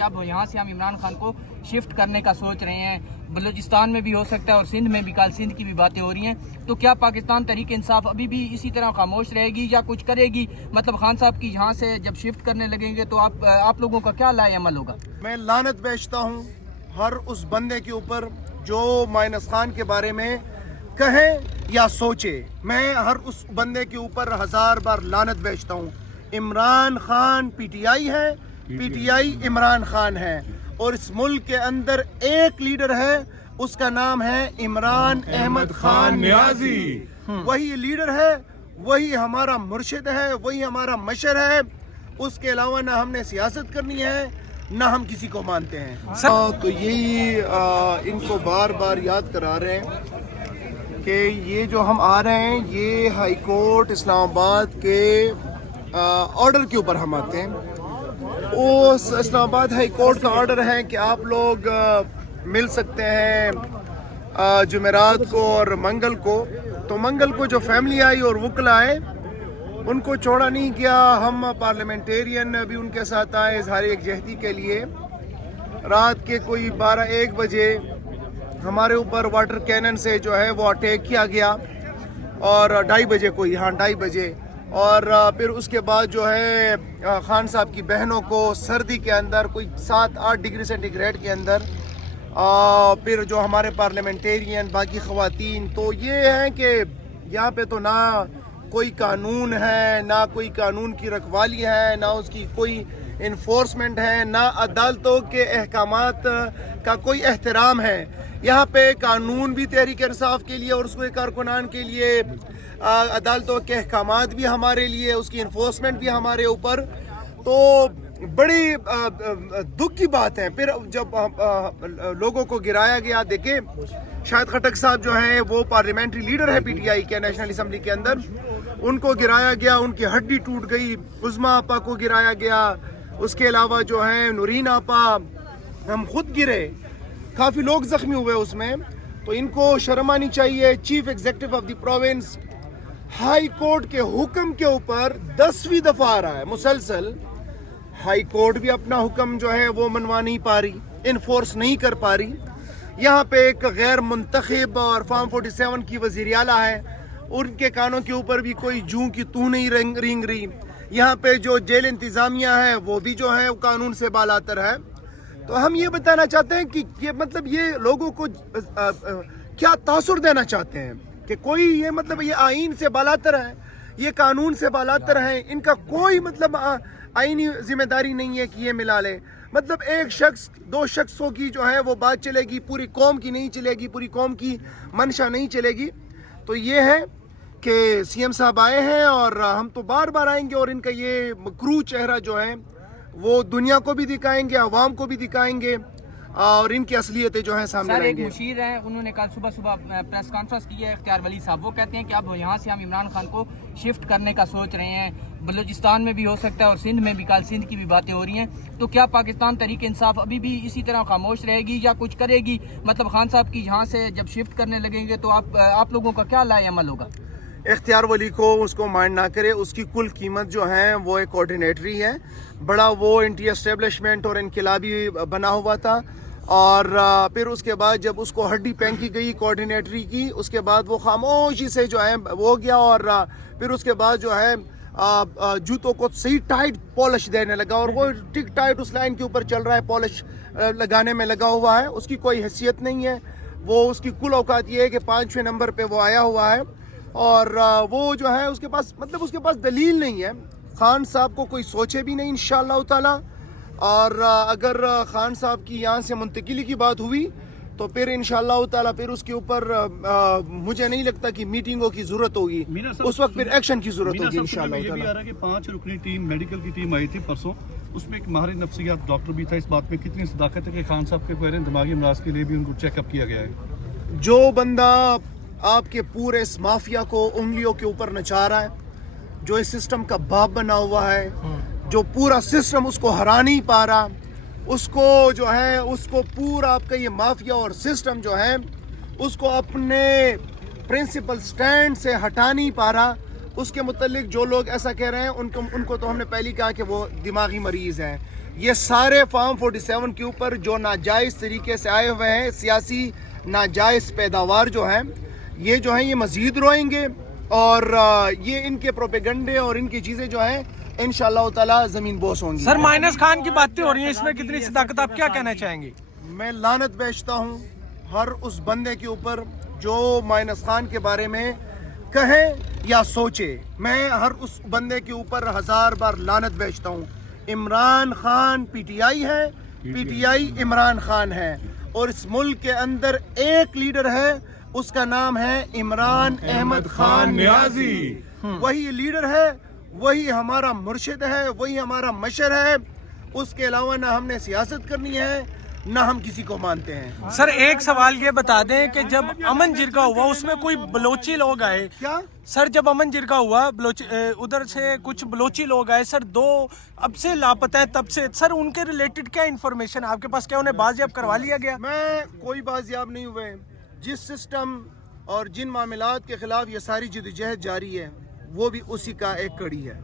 अब यहाँ से हम इमरान खान को शिफ्ट करने का सोच रहे हैं, बलूचिस्तान में भी हो सकता है और सिंध में भी, कल सिंध की भी बातें हो रही हैं। तो क्या पाकिस्तान तहरीक इंसाफ अभी भी इसी तरह खामोश रहेगी या कुछ करेगी? मतलब खान साहब की यहाँ से जब शिफ्ट करने लगेंगे तो आप लोगों का क्या लाए अमल होगा? मैं लानत बेचता हूँ हर उस बंदे के ऊपर जो माइनस खान के बारे में कहे या सोचे। मैं हर उस बंदे के ऊपर 1000 बार लानत बेचता हूँ। इमरान खान पीटीआई है, पीटीआई इमरान खान है, और इस मुल्क के अंदर एक लीडर है, उसका नाम है इमरान अहमद खान नियाजी। वही लीडर है, वही हमारा मुर्शिद है, वही हमारा मशर है। उसके अलावा ना हमने सियासत करनी है, ना हम किसी को मानते हैं। तो यही इनको बार बार याद करा रहे हैं कि ये जो हम आ रहे हैं ये हाई कोर्ट इस्लामाबाद के ऑर्डर के ऊपर हम आते हैं। उस इस्लामाबाद हाई कोर्ट का ऑर्डर है कि आप लोग मिल सकते हैं जुमेरात को और मंगल को। तो मंगल को जो फैमिली आई और वकला आए उनको छोड़ा नहीं किया। हम पार्लियामेंटेरियन भी उनके साथ आए इजहार यकजहती के लिए। रात के कोई 12-1 बजे हमारे ऊपर वाटर कैनन से जो है वो अटैक किया गया, और 2:30 बजे कोई, हाँ 2:30 बजे। और फिर उसके बाद जो है खान साहब की बहनों को सर्दी के अंदर कोई 7-8 डिग्री सेंटीग्रेड के अंदर, फिर जो हमारे पार्लियामेंटेरियन बाकी ख़वातीन, तो ये है कि यहाँ पे तो ना कोई कानून है, ना कोई कानून की रखवाली है, ना उसकी कोई इन्फोर्समेंट है, ना अदालतों के अहकामात का कोई एहतराम है। यहाँ पे कानून भी तहरीक इंसाफ के लिए और उसके कारकुनान के लिए, अदालतों के अहकामात भी हमारे लिए, उसकी इन्फोर्समेंट भी हमारे ऊपर। तो बड़ी दुख की बात है। फिर जब लोगों को गिराया गया, देखे शाहिद खटक साहब जो हैं वो पार्लियामेंट्री लीडर है पीटीआई के नेशनल असम्बली के अंदर, उनको गिराया गया, उनकी हड्डी टूट गई। उज़मा आपा को गिराया गया, उसके अलावा जो है नूरीन आपा, हम खुद गिरे, काफ़ी लोग ज़ख्मी हुए उसमें। तो इनको शर्म आनी चाहिए। Chief executive of the province high court के हुक्म के ऊपर 10वीं दफ़ा आ रहा है मुसलसल। हाई कोर्ट भी अपना हुक्म जो है वो मनवा नहीं पा रही, इन्फोर्स नहीं कर पा रही। यहाँ पे एक गैर मुंतखब और फॉर्म 47 की वज़ीर आला है, उनके कानों के ऊपर भी कोई जूं की तू नहीं रेंग रही। यहाँ पे जो जेल इंतज़ामिया है वो भी जो है वो कानून से बालातर है। तो हम ये बताना चाहते हैं कि ये मतलब ये लोगों को क्या तासुर देना चाहते हैं कि कोई ये मतलब ये आइन से बालातर है, ये कानून से बालातर है, इनका कोई मतलब आईनी जिम्मेदारी नहीं है कि ये मिला ले। मतलब एक शख्स, 2 शख्सों की जो है वो बात चलेगी, पूरी कौम की नहीं चलेगी, पूरी कौम की मंशा नहीं चलेगी। तो ये है कि सीएम साहब आए हैं और हम तो बार बार आएंगे और इनका ये मकरू चेहरा जो है वो दुनिया को भी दिखाएंगे, आवाम को भी दिखाएंगे, और इनकी असलियतें जो है सामने सर, लाएंगे। एक मुशीर हैं, उन्होंने कल सुबह प्रेस कॉन्फ्रेंस की है, इख्तियार वली साहब, वो कहते हैं कि अब यहाँ से हम इमरान खान को शिफ्ट करने का सोच रहे हैं, बलूचिस्तान में भी हो सकता है और सिंध में भी, कल सिंध की भी बातें हो रही हैं। तो क्या पाकिस्तान तहरीक इंसाफ अभी भी इसी तरह खामोश रहेगी या कुछ करेगी? मतलब खान साहब की यहाँ से जब शिफ्ट करने लगेंगे तो आप लोगों का क्या लाए अमल होगा? इख्तियार वली को उसको माइंड ना करे, उसकी कुल कीमत जो है वो एक कोऑर्डिनेटरी है। बड़ा वो एंटी एस्टेब्लिशमेंट और इनकलाबी बना हुआ था, और फिर उसके बाद जब उसको हड्डी फेंकी गई कोऑर्डिनेटरी की, उसके बाद वो खामोशी से जो है वो हो गया, और फिर उसके बाद जो है जूतों को सही टाइट पॉलिश देने लगा, और वो टिक टाइट उस लाइन के ऊपर चल रहा है, पॉलिश लगाने में लगा हुआ है। उसकी कोई हैसियत नहीं है, वो उसकी कुल औकात ये है कि 5वें नंबर पे वो आया हुआ है, और वो जो है उसके पास मतलब उसके पास दलील नहीं है। खान साहब को कोई सोचे भी नहीं इंशाअल्लाह ताला। और अगर खान साहब की यहाँ से मुंतकिली की बात हुई तो फिर इंशाअल्लाह ताला फिर उसके ऊपर मुझे नहीं लगता कि मीटिंगों की जरूरत होगी, उस वक्त फिर एक्शन की जरूरत होगी इंशाअल्लाह ताला। ये भी आ रहा है कि 5 रुकनी टीम, मेडिकल की टीम आई थी परसों, उसमें एक माहिर नफ्सियात डॉक्टर भी था। इस बात पे कितनी सदाकत है कि खान साहब के कोई दिमागी अमराज के लिए भी उनको चेकअप किया गया है? जो बंदा आपके पूरे इस माफिया को उंगलियों के ऊपर नचा रहा है, जो इस सिस्टम का बाप बना हुआ है, जो पूरा सिस्टम उसको हरा नहीं पा रहा, उसको जो है उसको पूरा आपका ये माफिया और सिस्टम जो है उसको अपने प्रिंसिपल स्टैंड से हटा नहीं पा रहा, उसके मुतालिक जो लोग ऐसा कह रहे हैं उनको तो हमने पहले कहा कि वो दिमागी मरीज हैं। ये सारे फॉर्म 47 के ऊपर जो नाजायज़ तरीके से आए हुए हैं, सियासी नाजायज़ पैदावार जो हैं, ये जो हैं ये मज़ीद रोएंगे और ये इनके प्रोपेगंडे और इनकी चीज़ें जो हैं इंशाअल्लाह ताला ज़मीन बोस होंगी। सर माइनस खान की बातें हो रही हैं, इसमें कितनी सदाकत, आप क्या कहना चाहेंगे? मैं लानत बेचता हूँ हर उस बंदे के ऊपर जो माइनस खान के बारे में कहे या सोचे। मैं हर उस बंदे के ऊपर 1000 बार लानत बेचता हूँ। इमरान खान पीटीआई है, पीटीआई इमरान खान है, और इस मुल्क के अंदर एक लीडर है, उसका नाम है इमरान अहमद खान नियाजी। वही लीडर है, वही हमारा मुर्शिद है, वही हमारा मशर है। उसके अलावा ना हमने सियासत करनी है, ना हम किसी को मानते हैं। सर एक सवाल ये बता दें कि जब अमन जिरगा हुआ उसमें कोई बलोची लोग आए, क्या सर जब अमन जिरगा हुआ उधर से कुछ बलोची लोग आए सर, 2 अब से लापता है तब से, सर उनके रिलेटेड क्या इन्फॉर्मेशन आपके पास, क्या उन्हें बाजियाब करवा लिया गया? मैं कोई बाजियाब नहीं हुए। जिस सिस्टम और जिन मामलात के खिलाफ ये सारी जद्दोजहद जारी है, वो भी उसी का एक कड़ी है।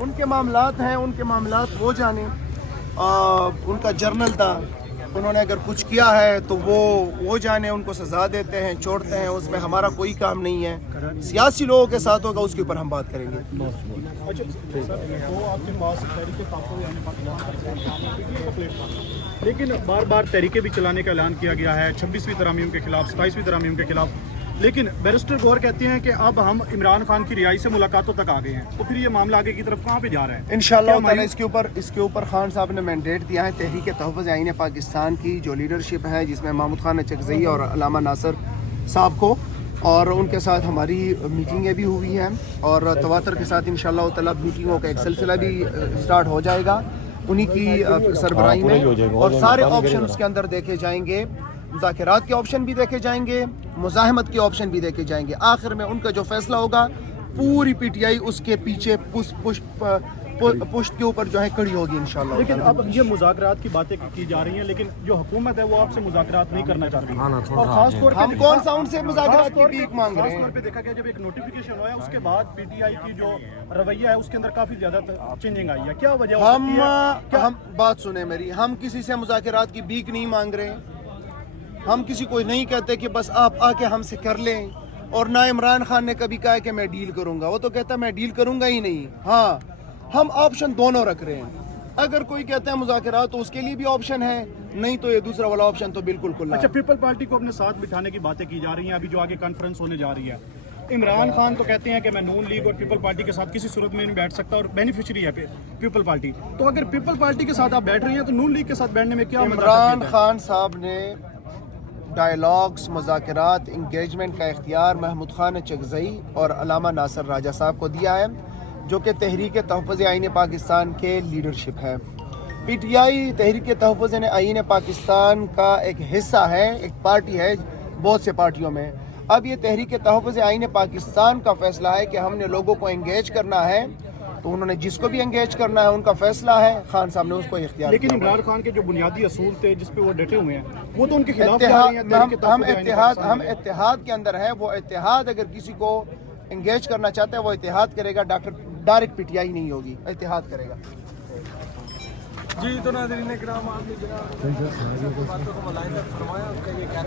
उनके मामलात हैं, उनके मामलात वो जाने। उनका जर्नल था, उन्होंने अगर कुछ किया है तो वो जाने, उनको सजा देते हैं, छोड़ते हैं, उसमें हमारा कोई काम नहीं है। सियासी लोगों के साथ होगा, उसके ऊपर हम बात करेंगे। लेकिन बार बार तहरीकें भी चलाने का ऐलान किया गया है, 26वीं तरमीम के खिलाफ, 27वीं तरमीम के खिलाफ, लेकिन बैरिस्टर गौर कहते हैं कि अब हम इमरान खान की रिहाई से मुलाकातों तक आ गए हैं, तो फिर ये मामला आगे की तरफ कहाँ पे जा रहा है? इंशाअल्लाह ताला इसके ऊपर खान साहब ने मैंडेट दिया है। तहरीक तहफ़्फ़ुज़ आईन पाकिस्तान की जो लीडरशिप है, जिसमें महमूद खान चकज़ई और अल्लामा नासिर साहब को, और उनके साथ हमारी मीटिंगें भी हुई हैं, और तवातर के साथ इंशाअल्लाह ताला मीटिंगों का एक सिलसिला भी स्टार्ट हो जाएगा उन्हीं की सरबराही में, और सारे ऑप्शन उसके अंदर देखे जाएंगे। मुज़ाकरात के ऑप्शन भी देखे जाएंगे, मुज़ाहमत के ऑप्शन भी देखे जाएंगे। आखिर में उनका जो फैसला होगा, पूरी पीटीआई उसके पीछे पुष्ट के ऊपर जो है खड़ी होगी इंशाअल्लाह। लेकिन अब ये मुज़ाकरात की बातें की जा रही हैं, लेकिन जो हुकूमत है वो आपसे मुज़ाकरात नहीं करना चाहती, और खास तौर पे हम कौन सा उनसे मुज़ाकरात की भीख मांग रहे खास तौर हैं? पे देखा गया जब एक नोटिफिकेशन हुआ है उसके बाद पीटीआई की जो रवैया है उसके अंदर काफी ज्यादा चेंजिंग आई है, क्या वजह हो सकती है? हम बात सुने मेरी, हम किसी से मुज़ाकरात की भीख नहीं मांग रहे। हम किसी को नहीं कहते कि बस आप आके हमसे कर लें, और ना इमरान खान ने कभी कहा कि मैं डील करूंगा, वो तो कहता मैं डील करूंगा ही नहीं। हाँ, हम ऑप्शन दोनों रख रहे हैं। अगर कोई कहता है मुज़ाकरात तो उसके लिए भी ऑप्शन है, नहीं तो ये दूसरा वाला ऑप्शन तो बिल्कुल खुला। अच्छा, पीपल पार्टी को अपने साथ बिठाने की बातें की जा रही हैं, अभी जो आगे कॉन्फ्रेंस होने जा रही है। इमरान खान तो कहते हैं कि मैं नून लीग और पीपल पार्टी के साथ किसी सूरत में नहीं बैठ सकता, और बेनिफिशियरी है पीपल पार्टी। तो अगर पीपल पार्टी के साथ आप बैठ रही हैं तो नून लीग के साथ बैठने में क्या इमरान खान साहब ने डायलॉग्स, मुज़ाकरात, इंगेजमेंट का इख्तियार महमूद खान चकज़ई और अल्लामा नासिर राजा साहब को दिया है, जो कि तहरीक तहफ़्फ़ुज़ आईन पाकिस्तान के लीडरशिप है। पीटीआई तहरीक तहफ़्फ़ुज़ आईन पाकिस्तान का एक हिस्सा है, एक पार्टी है बहुत से पार्टियों में। अब ये तहरीक तहफ़्फ़ुज़ आईन पाकिस्तान का फैसला है कि हमने लोगों को एंगेज करना है, तो उन्होंने जिसको भी एंगेज करना है उनका फैसला है, खान साहब ने उसको इख्तियार। लेकिन इमरान खान के जो बुनियादी असूल थे जिस पे वो डटे हुए हैं, वो तो उनके खिलाफ हम इत्तेहाद के अंदर है। वो इत्तेहाद अगर किसी को एंगेज करना चाहता है वो इत्तेहाद करेगा, डायरेक्ट पीटीआई नहीं होगी, इत्तेहाद करेगा। जी तो नाज़रीन किराम, आपने जनाब बातों को मुलायम फरमाया, उसका ये कहना